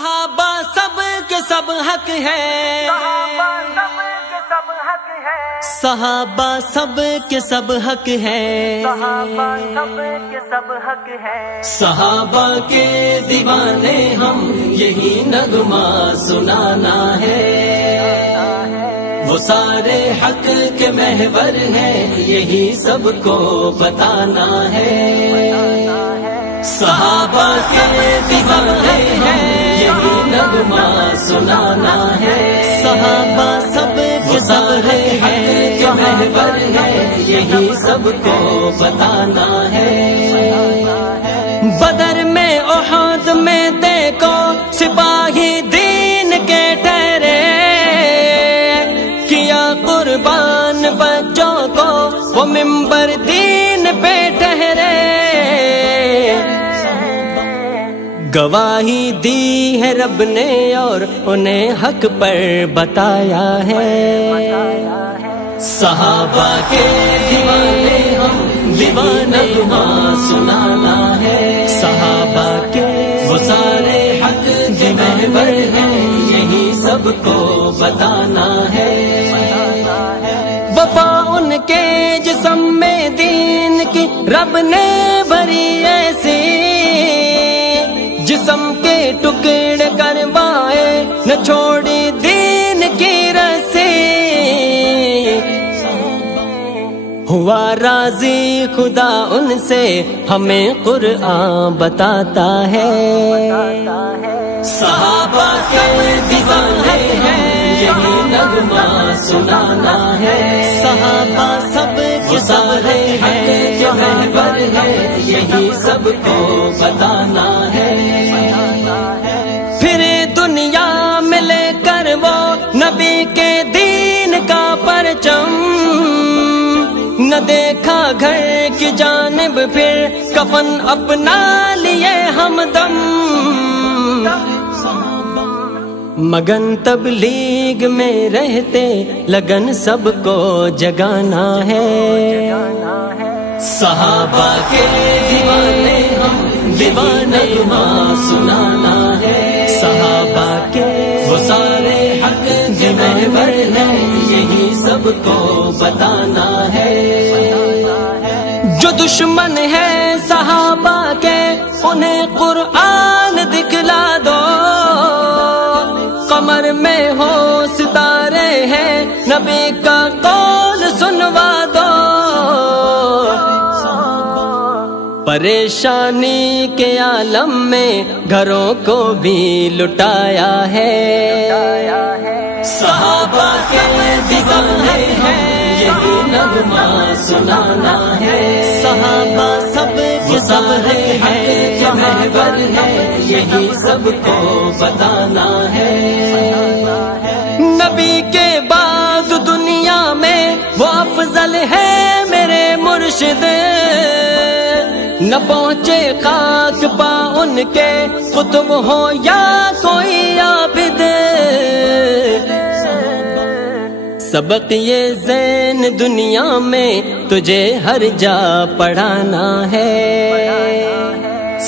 صحابہ سب کے سب حق ہے، صحابہ سب کے سب حق ہے، صحابہ کے دیوانے ہم یہی نغمہ سنانا ہے، وہ سارے حق کے محور ہیں یہی سب کو بتانا ہے، صحابہ کے دیوانے ہیں یہی نغمہ سنانا ہے، صحابہ سب کے سب حق کے محور ہیں یہی سب کو بتانا ہے، بدر میں احد میں دیکھو سپاہی دین کے ٹھہرے، کیا قربان بچوں کو وہ منبر دین پہ ٹھہرے، گواہی دی ہے رب نے اور انہیں حق پر بتایا ہے، صحابہ کے دیوانے ہم دیوانہ سنانا ہے، صحابہ کے وہ سارے حق کے محور ہیں یہی سب کو بتانا ہے، وفا ان کے جسم میں دین کی رب نے بھری ایسی، جسم کے ٹکڑے کروائے نہ چھوڑی دین کی رسی، ہوا راضی خدا ان سے ہمیں قرآن بتاتا ہے، صحابہ کے دیوانے ہیں یہی نغمہ سنانا ہے، صحابہ سب کے سارے حق کے محور ہیں یہی سب کو بتانا ہے، پھر دنیا میں لے کر وہ نبی کے دین کا پرچم، نہ دیکھا گھر کی جانب پھر کفن اپنا لیے ہمدم، مگن تبلیغ میں رہتے لگن سب کو جگانا ہے، صحابہ کے دیوانے ہم دیوانہ سنانا ہے، صحابہ کے وہ سارے حق کے محور ہیں یہی سب کو بتانا ہے، جو دشمن ہے صحابہ کے انہیں قرآن دکھلا دو، قمر میں ہو ستارے ہیں نبی کا قول سنوا دو، پریشانی کے عالم میں گھروں کو بھی لٹایا ہے، صحابہ کے دیوانے ہیں یہی نغمہ سنانا ہے، صحابہ سب کے سب حق کے محور ہیں یہی سب کو بتانا ہے، نبی کے بعد دنیا میں وہ افضل ہے میرے مرشد، نہ پہنچے خاک پا ان کے قطب ہو یا کوئی عابد، سبق یہ زین دنیا میں تجھے ہر جا پڑھانا ہے،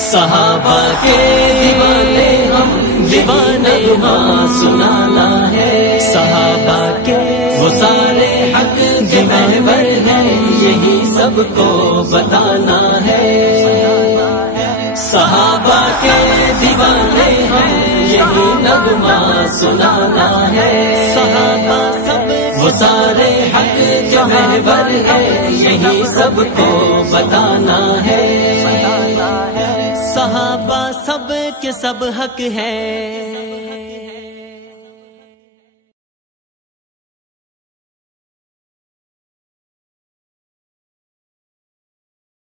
صحابہ کے دیوانے ہم دیوانہ سنانا ہے، صحابہ کے وہ سارے حق کے محور ہیں یہی سب کو بتانا ہے، صحابہ کے دیوانے ہم یہی نغمہ سنانا ہے، صحابہ سب وہ سارے حق کے محور ہیں یہی سب کو بتانا ہے، صحابہ سب کے سب حق ہے۔